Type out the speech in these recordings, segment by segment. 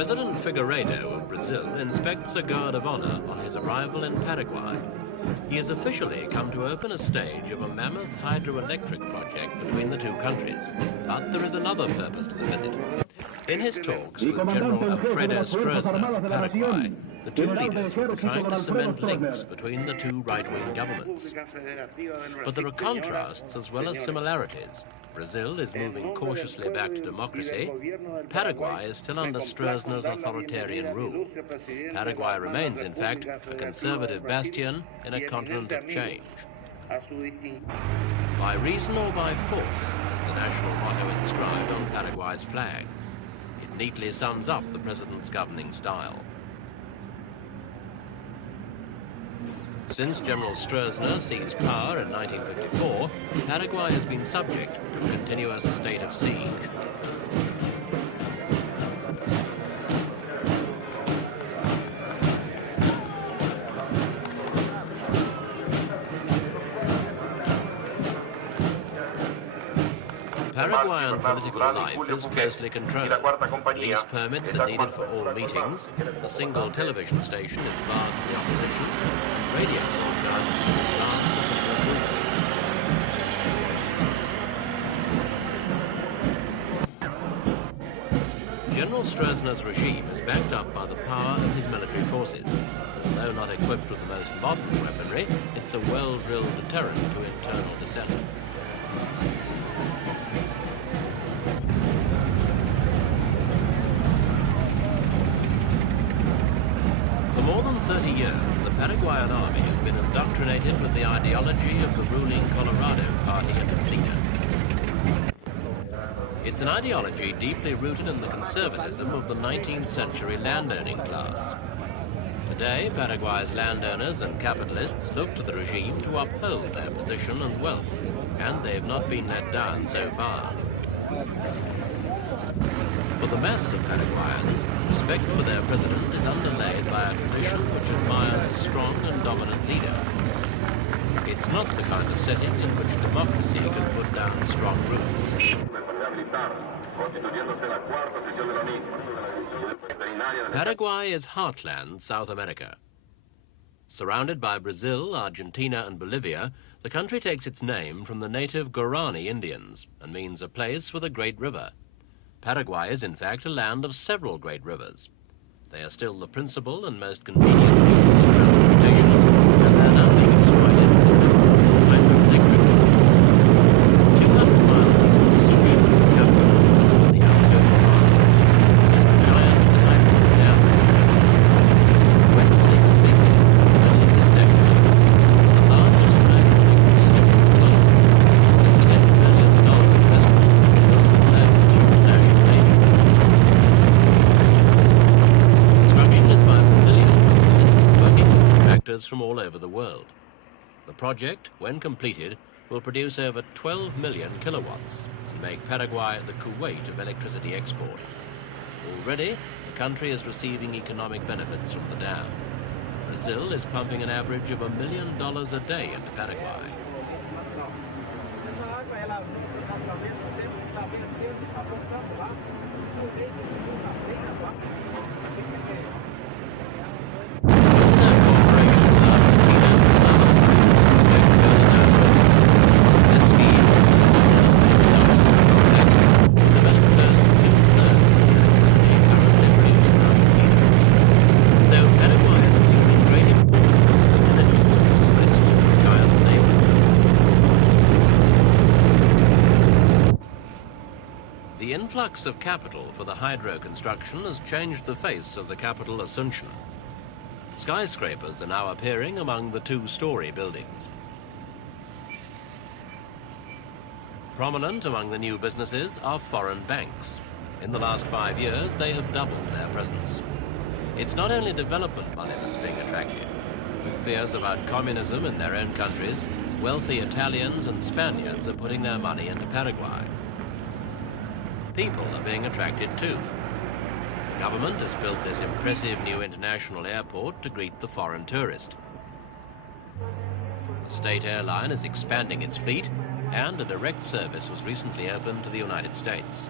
President Figueredo of Brazil inspects a guard of honor on his arrival in Paraguay. He has officially come to open a stage of a mammoth hydroelectric project between the two countries. But there is another purpose to the visit. In his talks with General Alfredo Stroessner of Paraguay, the two leaders will be trying to cement links between the two right-wing governments. But there are contrasts as well as similarities. Brazil is moving cautiously back to democracy. Paraguay is still under Stroessner's authoritarian rule. Paraguay remains, in fact, a conservative bastion in a continent of change. By reason or by force is the national motto inscribed on Paraguay's flag. It neatly sums up the president's governing style. Since General Stroessner seized power in 1954, Paraguay has been subject to a continuous state of siege. Paraguayan political life is closely controlled. Police permits are needed for all meetings. The single television station is barred to the opposition. Radio broadcasts grants official approval. General Stroessner's regime is backed up by the power of his military forces. Although not equipped with the most modern weaponry, it's a well-drilled deterrent to internal dissent. For more than 30 years, the Paraguayan army has been indoctrinated with the ideology of the ruling Colorado Party and its leader. It's an ideology deeply rooted in the conservatism of the 19th century landowning class. Today, Paraguay's landowners and capitalists look to the regime to uphold their position and wealth, and they've not been let down so far. For the mass of Paraguayans, respect for their president is underlaid by a tradition which admires a strong and dominant leader. It's not the kind of setting in which democracy can put down strong roots. Paraguay is heartland South America. Surrounded by Brazil, Argentina and Bolivia, the country takes its name from the native Guarani Indians and means a place with a great river. Paraguay is in fact a land of several great rivers. They are still the principal and most convenient means of transportation, and they're now being exploited as an important hydroelectric resource. 200 miles east of Asunción, the capital, on the outskirts of Paraguay, is the giant Itaipu Dam. When fully completed, early this decade, the largest hydroelectric system in the globe, it's a $10 billion investment to build the legs from the national agency. Construction is by Brazilian companies working with contractors from all over the world. The project, when completed, will produce over 12 million kilowatts and make Paraguay the Kuwait of electricity export. Already, the country is receiving economic benefits from the dam. Brazil is pumping an average of $1 million a day into Paraguay. The influx of capital for the hydro construction has changed the face of the capital Asunción. Skyscrapers are now appearing among the two-story buildings. Prominent among the new businesses are foreign banks. In the last 5 years, they have doubled their presence. It's not only development money that's being attracted. With fears about communism in their own countries, wealthy Italians and Spaniards are putting their money into Paraguay. People are being attracted too. The government has built this impressive new international airport to greet the foreign tourist. The state airline is expanding its fleet, and a direct service was recently opened to the United States.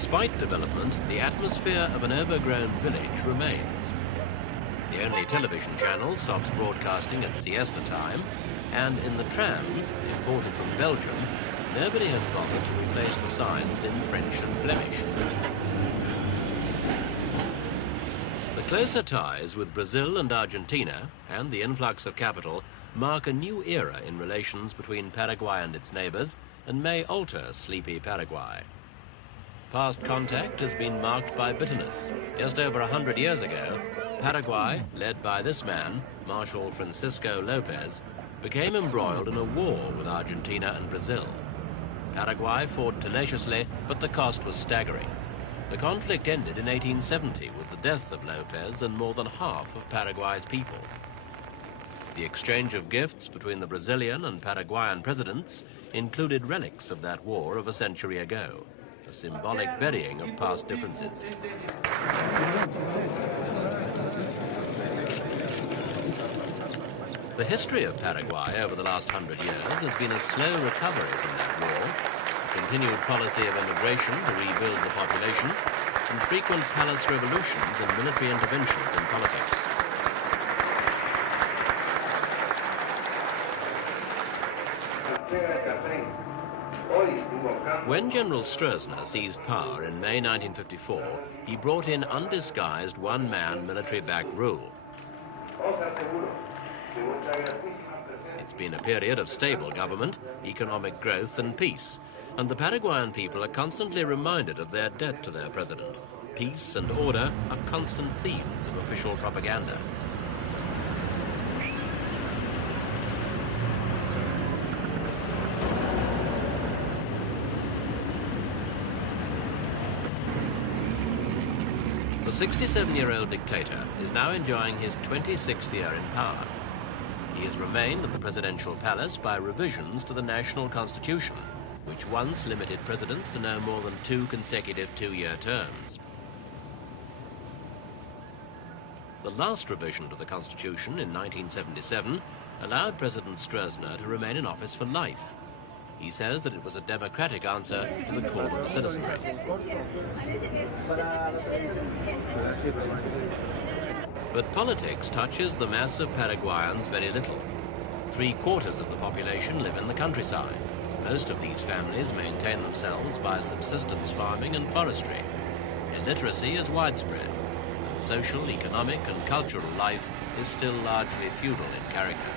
Despite development, the atmosphere of an overgrown village remains. The only television channel stops broadcasting at siesta time, and in the trams, imported from Belgium, nobody has bothered to replace the signs in French and Flemish. The closer ties with Brazil and Argentina, and the influx of capital, mark a new era in relations between Paraguay and its neighbors, and may alter sleepy Paraguay. Past contact has been marked by bitterness. Just over 100 years ago, Paraguay, led by this man, Marshal Francisco Lopez, became embroiled in a war with Argentina and Brazil. Paraguay fought tenaciously, but the cost was staggering. The conflict ended in 1870 with the death of Lopez and more than half of Paraguay's people. The exchange of gifts between the Brazilian and Paraguayan presidents included relics of that war of a century ago, a symbolic burying of past differences. The history of Paraguay over the last 100 years has been a slow recovery from that war, a continued policy of immigration to rebuild the population, and frequent palace revolutions and military interventions in politics. When General Stroessner seized power in May 1954, he brought in undisguised one-man military-backed rule. It's been a period of stable government, economic growth and peace, and the Paraguayan people are constantly reminded of their debt to their president. Peace and order are constant themes of official propaganda. The 67-year-old dictator is now enjoying his 26th year in power. He has remained at the presidential palace by revisions to the national constitution, which once limited presidents to no more than 2 consecutive 2-year terms. The last revision to the constitution in 1977 allowed President Stroessner to remain in office for life. He says that it was a democratic answer to the call of the citizenry. But politics touches the mass of Paraguayans very little. 3/4 of the population live in the countryside. Most of these families maintain themselves by subsistence farming and forestry. Illiteracy is widespread, and social, economic and cultural life is still largely feudal in character.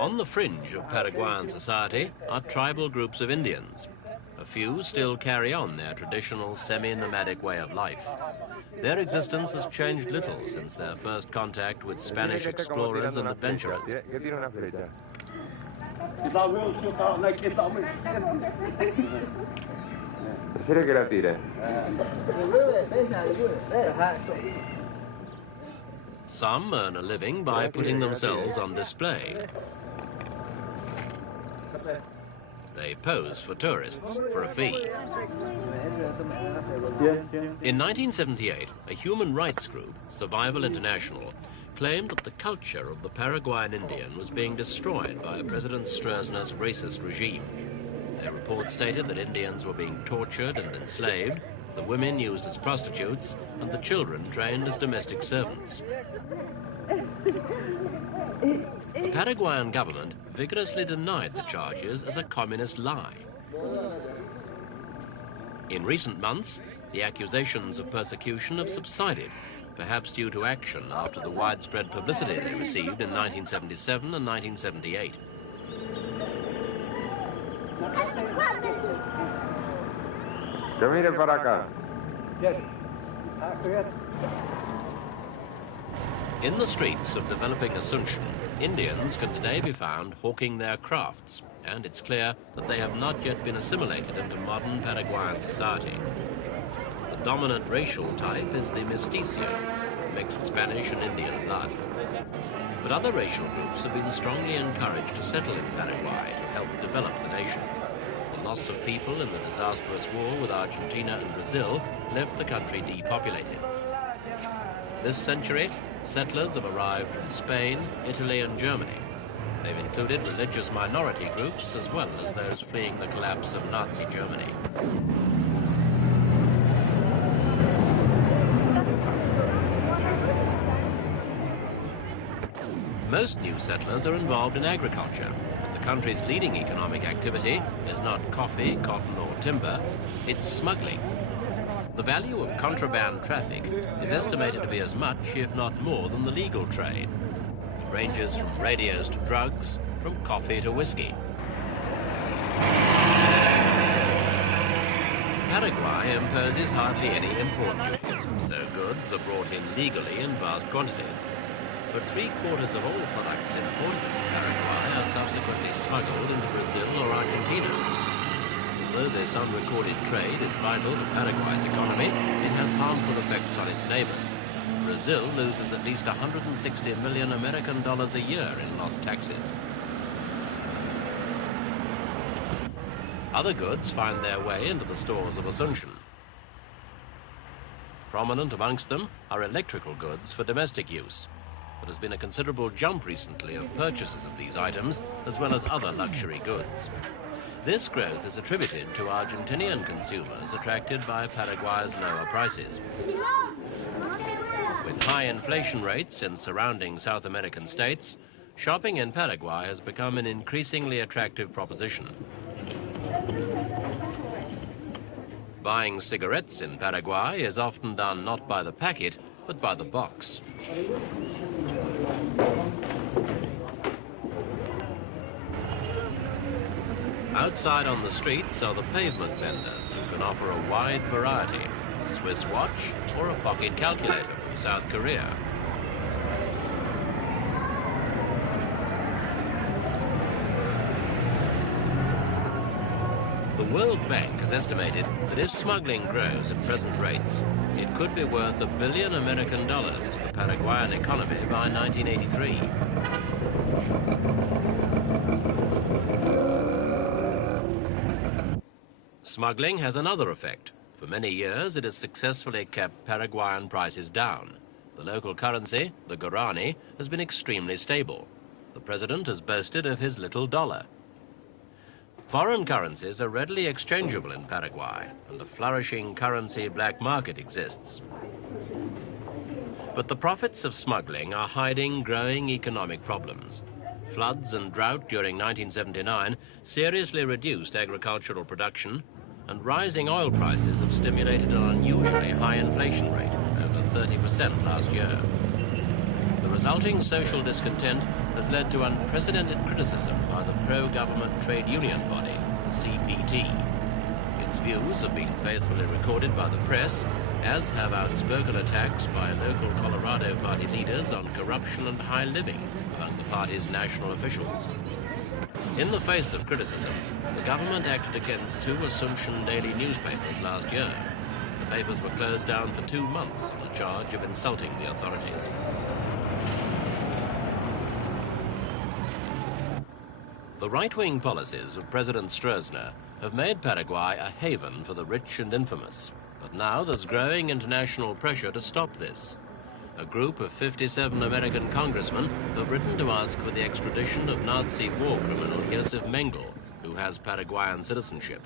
On the fringe of Paraguayan society are tribal groups of Indians. A few still carry on their traditional semi-nomadic way of life. Their existence has changed little since their first contact with Spanish explorers and adventurers. Some earn a living by putting themselves on display. They pose for tourists for a fee. In 1978, a human rights group, Survival International, claimed that the culture of the Paraguayan Indian was being destroyed by President Stroessner's racist regime. Their report stated that Indians were being tortured and enslaved, the women used as prostitutes, and the children trained as domestic servants. The Paraguayan government vigorously denied the charges as a communist lie. In recent months, the accusations of persecution have subsided, perhaps due to action after the widespread publicity they received in 1977 and 1978. In the streets of developing Asunción, Indians can today be found hawking their crafts, and it's clear that they have not yet been assimilated into modern Paraguayan society. The dominant racial type is the mestizo, mixed Spanish and Indian blood. But other racial groups have been strongly encouraged to settle in Paraguay to help develop the nation. The loss of people in the disastrous war with Argentina and Brazil left the country depopulated. This century, settlers have arrived from Spain, Italy and Germany. They've included religious minority groups as well as those fleeing the collapse of Nazi Germany. Most new settlers are involved in agriculture, but the country's leading economic activity is not coffee, cotton or timber, it's smuggling. The value of contraband traffic is estimated to be as much, if not more, than the legal trade. It ranges from radios to drugs, from coffee to whiskey. Paraguay imposes hardly any import duties, so goods are brought in legally in vast quantities. But 3/4 of all products imported from Paraguay are subsequently smuggled into Brazil or Argentina. Although this unrecorded trade is vital to Paraguay's economy, it has harmful effects on its neighbors. Brazil loses at least 160 million American dollars a year in lost taxes. Other goods find their way into the stores of Asunción. Prominent amongst them are electrical goods for domestic use. There has been a considerable jump recently of purchases of these items, as well as other luxury goods. This growth is attributed to Argentinian consumers attracted by Paraguay's lower prices. With high inflation rates in surrounding South American states, shopping in Paraguay has become an increasingly attractive proposition. Buying cigarettes in Paraguay is often done not by the packet, but by the box. Outside on the streets are the pavement vendors who can offer a wide variety, a Swiss watch or a pocket calculator from South Korea. The World Bank has estimated that if smuggling grows at present rates, it could be worth $1 billion American to the Paraguayan economy by 1983. Smuggling has another effect. For many years, it has successfully kept Paraguayan prices down. The local currency, the guarani, has been extremely stable. The president has boasted of his little dollar. Foreign currencies are readily exchangeable in Paraguay, and a flourishing currency black market exists. But the profits of smuggling are hiding growing economic problems. Floods and drought during 1979 seriously reduced agricultural production, and rising oil prices have stimulated an unusually high inflation rate, over 30% last year. The resulting social discontent has led to unprecedented criticism by the pro-government trade union body, the CPT. Its views have been faithfully recorded by the press, as have outspoken attacks by local Colorado party leaders on corruption and high living among the party's national officials. In the face of criticism, the government acted against 2 Asunción daily newspapers last year. The papers were closed down for 2 months on the charge of insulting the authorities. The right-wing policies of President Stroessner have made Paraguay a haven for the rich and infamous. But now there's growing international pressure to stop this. A group of 57 American congressmen have written to ask for the extradition of Nazi war criminal Josef Mengele, who has Paraguayan citizenship.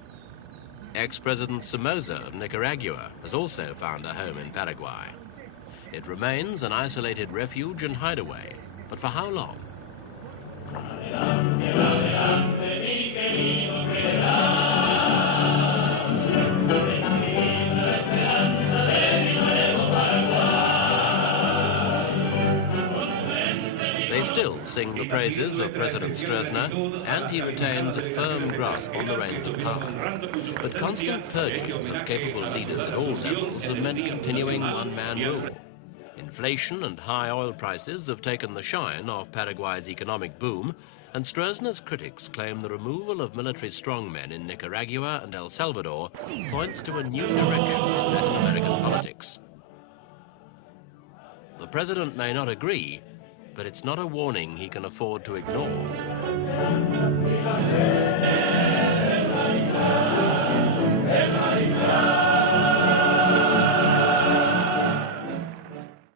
Ex-President Somoza of Nicaragua has also found a home in Paraguay. It remains an isolated refuge and hideaway, but for how long? They still sing the praises of President Stroessner, and he retains a firm grasp on the reins of power. But constant purgings of capable leaders at all levels have meant continuing one-man rule. Inflation and high oil prices have taken the shine off Paraguay's economic boom, and Stroessner's critics claim the removal of military strongmen in Nicaragua and El Salvador points to a new direction in Latin American politics. The president may not agree, but it's not a warning he can afford to ignore.